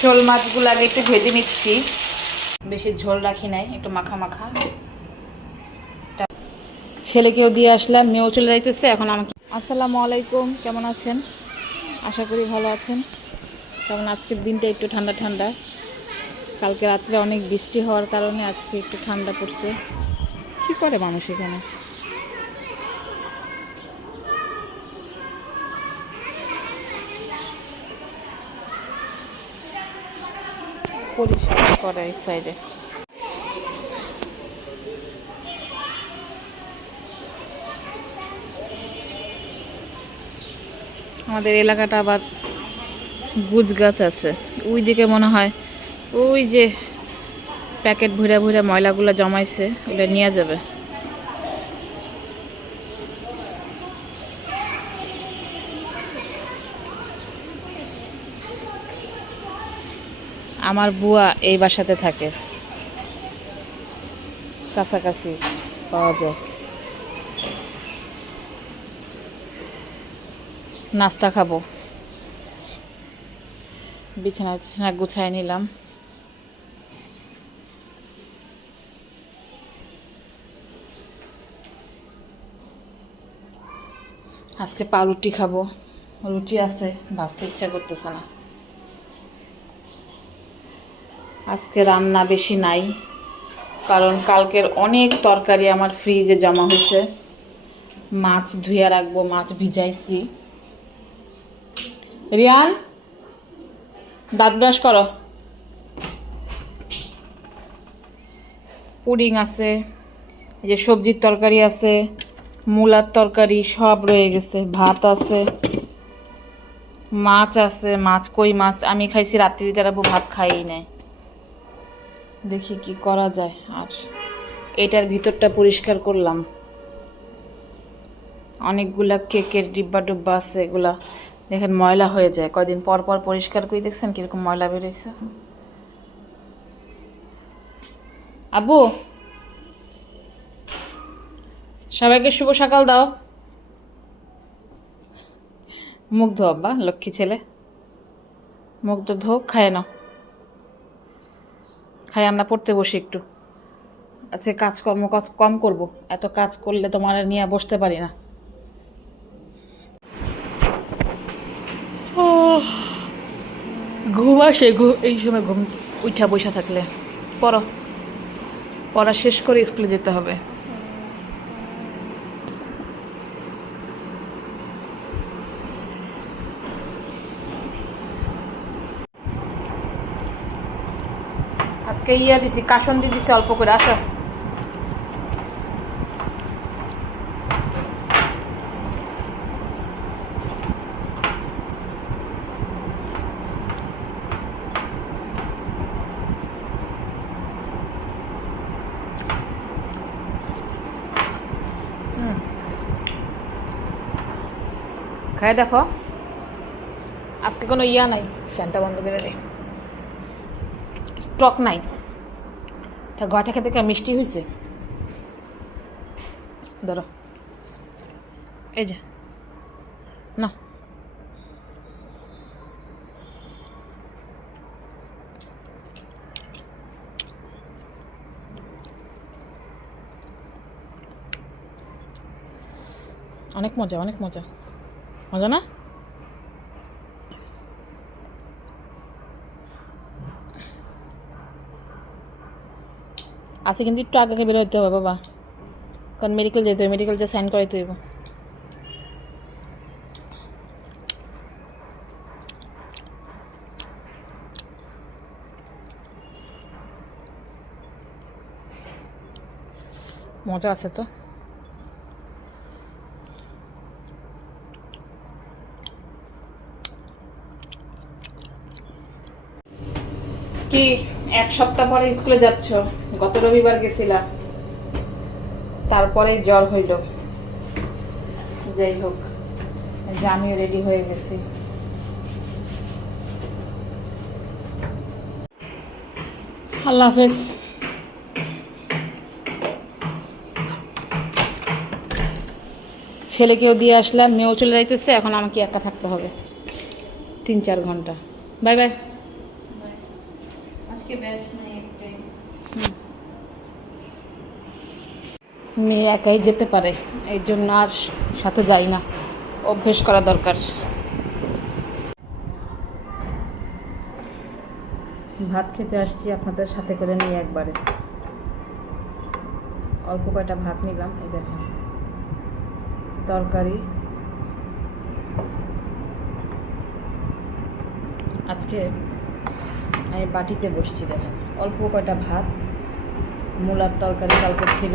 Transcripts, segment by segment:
শোল মাছগুলো আগে একটু ভেজে নিচ্ছি, বেশি ঝোল রাখি নাই, একটু মাখা মাখা। ছেলেকেও দিয়ে আসলাম, মেয়েও চলে যাইতেছে এখন আমাকে। আসসালামু আলাইকুম, কেমন আছেন? আশা করি ভালো আছেন। কারণ আজকের দিনটা একটু ঠান্ডা ঠান্ডা, কালকে রাত্রে অনেক বৃষ্টি হওয়ার কারণে আজকে একটু ঠান্ডা পড়ছে। কি করে মানুষ এখানে? পরিষ্কার করে এই সাইডে। আমাদের এলাকাটা আবার গুজ গাছ আছে, ওই দিকে মনে হয় ওই যে প্যাকেট ভরে ভরে ময়লাগুলো জমাইছে, ওগুলো নিয়ে যাবে। আমার বুয়া এই বাসাতে থাকে, কাছাকাছি পাওয়া যায়। নাস্তা খাবো, বিছানা টিছানা গুছাই নিলাম। আজকে পাউরুটি খাবো, রুটি আছে, ভাজতে ইচ্ছা করতেছে না। আজকে রান্না বেশি নাই, কারণ কালকের অনেক তরকারি আমার ফ্রিজে জমা হয়েছে। মাছ ধুয়ে রাখবো, মাছ ভিজাইছি। রিয়ান, দাঁত ব্রাশ করো। পুডিং আছে, এই যে সবজির তরকারি আছে, মূলার তরকারি সব রয়ে গেছে, ভাত আছে, মাছ আছে, মাছ কই মাছ আমি খাইছি রাত্রিতে, আর ভাত খাইই নাই। দেখি কি করা যায়। আর এটার ভিতরটা পরিষ্কার করলাম, অনেকগুলা কেকের ডিব্বা ডুব্বা আছে, এগুলা দেখেন ময়লা হয়ে যায়, কয়দিন পর পর পরিষ্কার করে দেখছেন কিরকম ময়লা বেরোইছে। আব্বু, সবাইকে শুভ সকাল দাও। মুখ ধো আব্বা, লক্ষ্মী ছেলে, মুখ তো ধো, খায় না, খাই আমরা পড়তে বসি একটু। আজকে কাজকর্ম কম করব, এত কাজ করলে তোমার নিয়ে বসতে পারি না। ঘুম আসে, এই সময় ঘুম উঠা বসা থাকলে। পড়া শেষ করে স্কুলে যেতে হবে। আজকে দিছি, কাসন্দি দিছি অল্প করে। আসো, খাই দেখো। আজকে কোনো নাই, ফ্যানটা বন্ধ করে দে। টক নাই, ঘর থেকে থেকে মিষ্টি হয়েছে। ধরো, এই যে না, অনেক মজা, অনেক মজা, মজা না? আছে কিন্তু একটু আগে বের হইতে হবে বাবা, কারণ মেডিকেল যেতে হবে, মেডিকেল যে সাইন করাইতে হইব। মজা আছে তো। কি এক সপ্তাহ পরে স্কুলে যাচ্ছ? গত রবিবার গেছিলা, তারপরেই জ্বর হইল। যাই হোক, যে আমিও রেডি হয়ে গেছি। আল্লাহ হাফেজ। ছেলেকেও দিয়ে আসলাম, মেয়েও চলে যাইতেছে, এখন আমাকে একা থাকতে হবে 3-4 ঘন্টা। Bye bye. আজকে ব্যাচ নাই একটাই। মেয়ে একাই যেতে পারে, এই জন্য আর সাথে যাই না, অভ্যেস করা দরকার। ভাত খেতে আসছি আপনাদের সাথে করে নিয়ে একবারে, অল্প কয়টা ভাত নিলাম। এই দেখেন তরকারি, আজকে আমি বাটিতে বসছি। দেখেন অল্প কয়টা ভাত, মূলার তরকারি কালকে ছিল।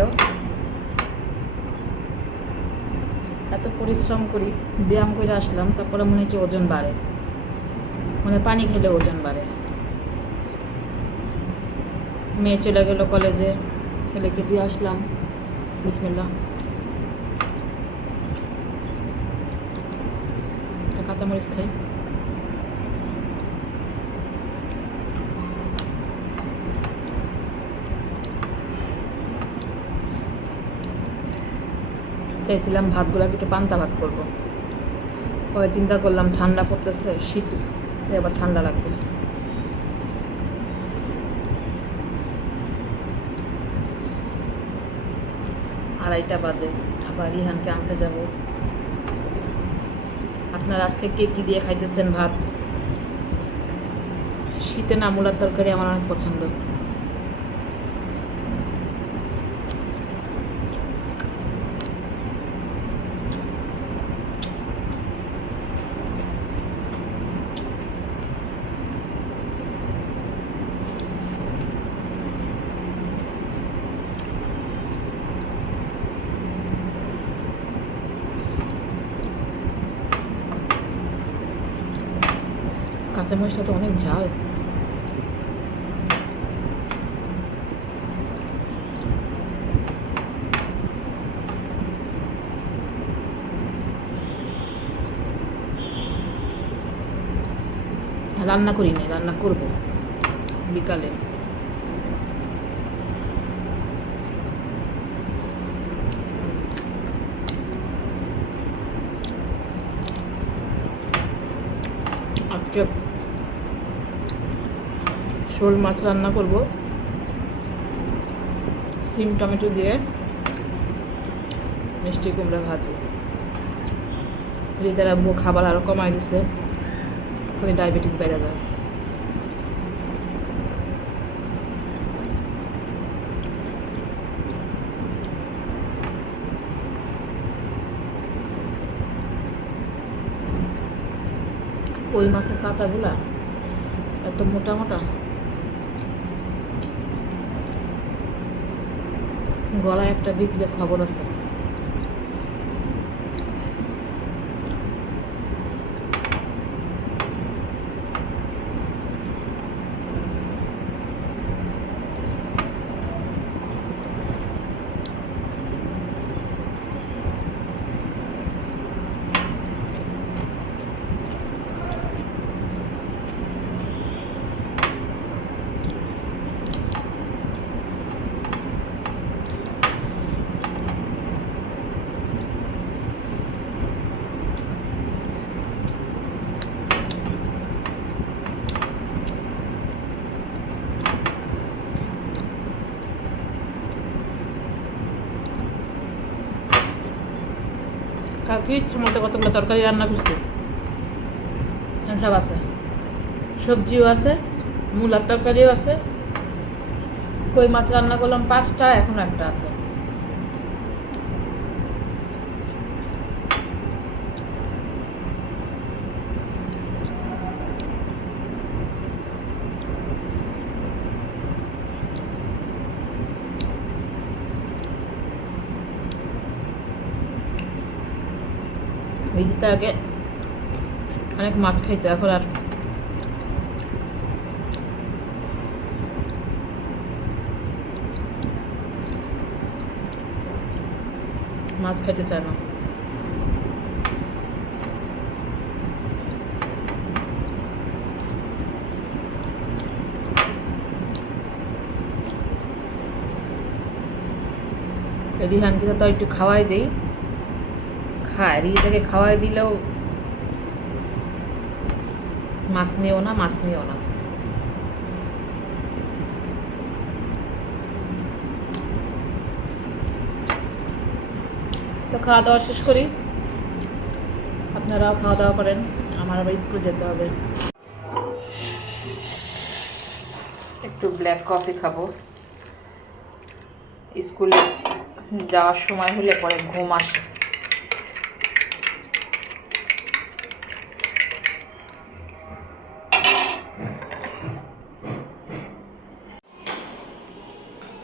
এত পরিশ্রম করি, ব্যায়াম করে আসলাম, তারপরে মনে হয় কি ওজন বাড়ে, মানে পানি খেলে ওজন বাড়ে। মেয়ে চলে গেল কলেজে, ছেলেকে দিয়ে আসলাম। বিসমিল্লাহ। একটা কাঁচামরিচ খাই। চাইছিলাম ভাতগুলোকে একটু পান্তা ভাত করবো, পরে চিন্তা করলাম ঠান্ডা পড়তেছে, শীত এবার ঠান্ডা লাগবে। আড়াইটা বাজে, আবার রিহানকে আনতে যাব। আপনারা আজকে কে কী দিয়ে খাইতেছেন ভাত? শীতে না মূলার তরকারি আমার অনেক পছন্দ। কাঁচামরিচটা তো অনেক ঝাল। রান্না করি নাই, রান্না করব বিকালে। আজকে শোল মাছ রান্না করব, সিম টমেটো দিয়ে, মিষ্টি কুমড়া ভাজি। রিতার আব্বু খাবার আরও কমাই দিছে, ওই ডায়াবেটিস বেড়ে যায়। কই মাছের কাঁটাগুলা এত মোটা মোটা, গলায় একটা বিকলে খবর আছে। কালকে ইচ্ছা মতো কতগুলো তরকারি রান্না করছি, সব আছে, সবজিও আছে, মূলার তরকারিও আছে, কই মাছ রান্না করলাম 5টা, এখন একটা আছে। রিদিতা আগে অনেক মাছ খাইতো, এখন আর মাছ খাইতে চায় না। রিহানকে তো একটু খাওয়াই দেই, খায়। রিতাকে খাওয়াই দিলেও মাছ নিও না, মাছ নিও না। তো খাওয়া দাওয়া শেষ করি, আপনারাও খাওয়া দাওয়া করেন, আমার আবার স্কুলে যেতে হবে। একটু ব্ল্যাক কফি খাবো, স্কুলে যাওয়ার সময় হলে পরে ঘুম আসে।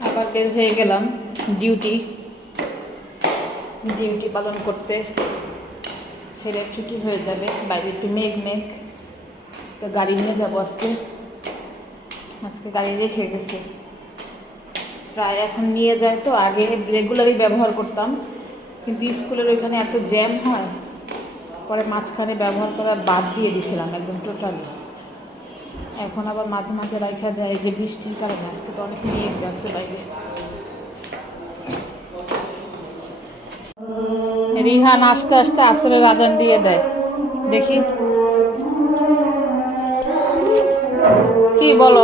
আবার বের হয়ে গেলাম ডিউটি পালন করতে। ছেলের ছুটি হয়ে যাবে, বাইরে একটু মেঘ তো গাড়ি নিয়ে যাবো আজকে গাড়ি রেখে গেছে প্রায়, এখন নিয়ে যায়। তো আগে রেগুলারই ব্যবহার করতাম, কিন্তু স্কুলের ওইখানে এত জ্যাম হয়, পরে মাঝখানে ব্যবহার করা বাদ দিয়ে দিয়েছিলাম একদম টোটালি। এখন আবার মাঝে মাঝে রাখা যায়, যে বৃষ্টির কারণে আজকে তো অনেক মেঘ আছে বাইরে। রিহান আস্তে আস্তে আসরের আজান দিয়ে দেয়, দেখি কি বলো।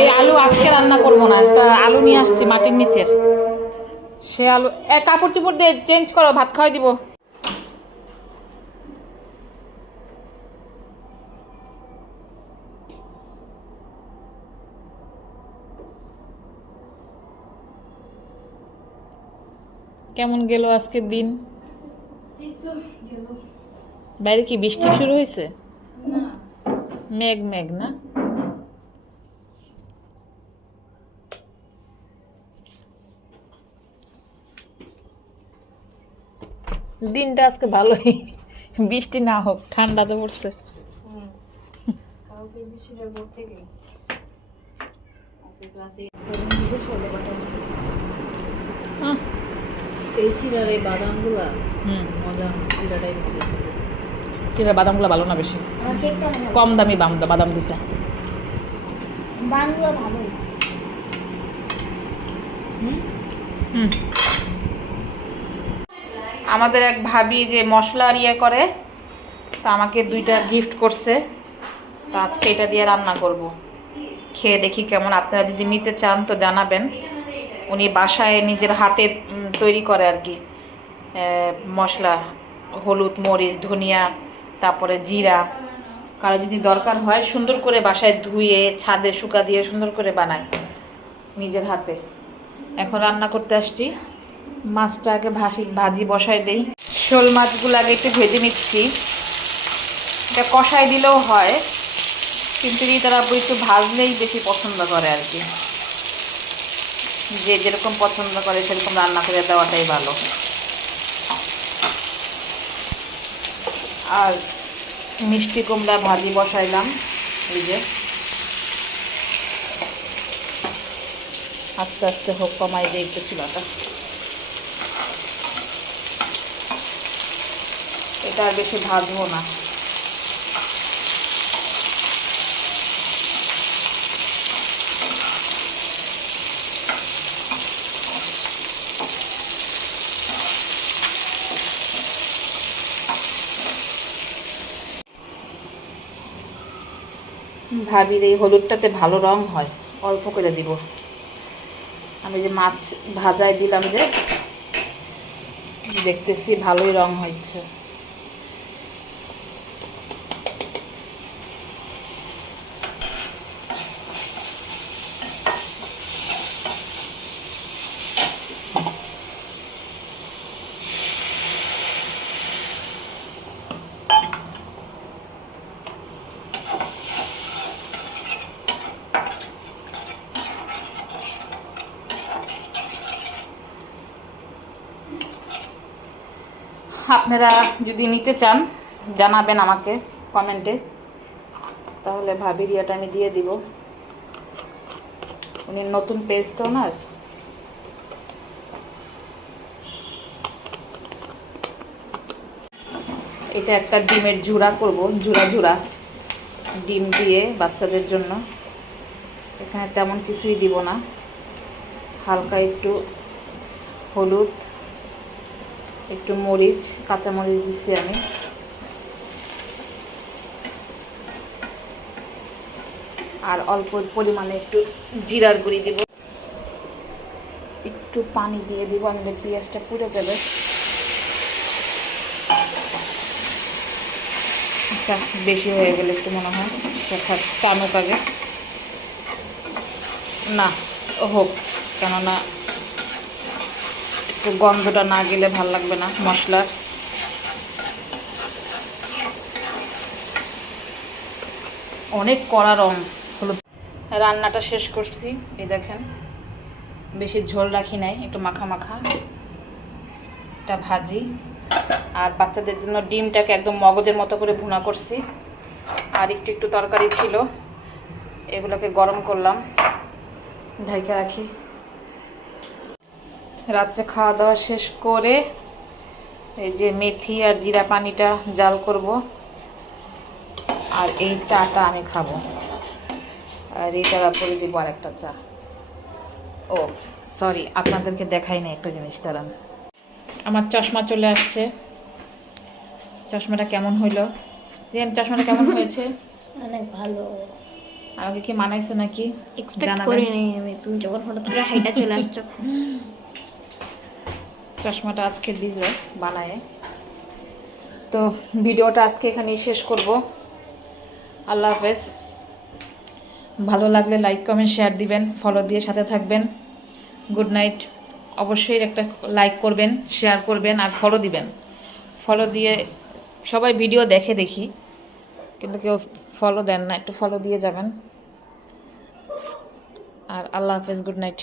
এই আলু আজকে রান্না করবো না, একটা আলু নিয়ে আসছি মাটির নিচের, সে আলু কাপড় চোপড় দিয়ে চেঞ্জ করো, ভাত খাওয়াই দিব। কেমন গেল আজকের দিন? বাইরে কি বৃষ্টি শুরু হয়েছে? মেঘ না? দিনটা আজকে ভালোই, বৃষ্টি না হোক, ঠান্ডা তো পড়ছে। চিরা বাদামগুলো ভালো না, বেশি কম দামি বাদাম দিছে। আমাদের এক ভাবি যে মশলা ইয়ে করে, তো আমাকে 2টা গিফট করছে, তো আজকে এটা দিয়ে রান্না করব, খেয়ে দেখি কেমন। আপনারা যদি নিতে চান তো জানাবেন। উনি বাসায় নিজের হাতে তৈরি করে আর কি, মশলা, হলুদ, মরিচ, ধনিয়া, তারপরে জিরা। কারো যদি দরকার হয় সুন্দর করে বাসায় ধুয়ে ছাদে শুকা দিয়ে সুন্দর করে বানায় নিজের হাতে। এখন রান্না করতে আসছি, মাছটা আগে ভাজি বসাই দেই। শোল মাছগুলো আগে একটু ভেজে নিচ্ছি, এটা কষাই দিলেও হয়, কিন্তু তারা একটু ভাজলেই বেশি পছন্দ করে আর কি, যে যেরকম পছন্দ করে সেরকম রান্না করে দেওয়াটাই ভালো। আর মিষ্টি কুমড়া ভাজি বসাইলাম, এই যে আস্তে আস্তে হোক, কমাই দিয়ে একটু চুলাটা। এটা আর বেশি ভাজবো না। ভাবির এই হলুদটাতে ভালো রং হয়, অল্প করে দিব। আমি যে মাছ ভাজায় দিলাম, যে দেখতেছি ভালোই রং হচ্ছে। আপনারা যদি নিতে চান জানাবেন আমাকে কমেন্টে, তাহলে ভাবির ইয়েটা আমি দিয়ে দিব। উনি নতুন পেজ তো ওনার। এটা একটা ডিমের ঝুড়া করব, ঝুড়া ডিম দিয়ে বাচ্চাদের জন্য। এখানে তেমন কিছুই দিব না, হালকা একটু হলুদ, একটু মরিচ, কাঁচা মরিচ দিচ্ছি আমি, আর অল্প পরিমাণে একটু জিরার গুঁড়ি দিব, একটু পানি দিয়ে দিব, আমাদের পেঁয়াজটা পুড়ে যাবে। আচ্ছা, বেশি হয়ে গেলে একটু মনে হয় টানুক আগে, না হোক, কেননা একটু গন্ধটা না গেলে ভাল লাগবে না মশলার। অনেক কড়া রং হলুদ। রান্নাটা শেষ করছি, এই দেখেন বেশি ঝোল রাখি নাই, একটু মাখা মাখা এটা ভাজি। আর বাচ্চাদের জন্য ডিমটাকে একদম মগজের মতো করে ভুনা করছি। আর একটু একটু তরকারি ছিল, এগুলোকে গরম করলাম, ঢাইকা রাখি। রাত্রে খাওয়া দাওয়া শেষ করে এই যে মেথি আর জিরা পানিটা জাল করব, আর এই চাটা আমি খাবো। আর এইটা পরে দিব আর একটা চা। ও সরি, আপনাদেরকে দেখাই না একটা জিনিস, দাঁড়ান। আমার চশমা চলে আসছে। চশমাটা কেমন হইলো? চশমাটা কেমন হয়েছে? অনেক ভালো। আমাকে কি মানাইছে নাকি এক্সপেক্ট করিনি আমি, তুমি যখন হঠাৎ করে হাইটা চলে আসছো। চশমাটা আজকে দিল বানায়। তো ভিডিওটা আজকে এখানেই শেষ করব। আল্লাহ হাফেজ। ভালো লাগলে লাইক কমেন্ট শেয়ার দিবেন, ফলো দিয়ে সাথে থাকবেন। Good night. অবশ্যই একটা লাইক করবেন, শেয়ার করবেন আর ফলো দিবেন। ফলো দিয়ে সবাই ভিডিও দেখে দেখি, কিন্তু কেউ ফলো দেন না, একটু ফলো দিয়ে যাবেন। আর আল্লাহ হাফেজ, গুড নাইট।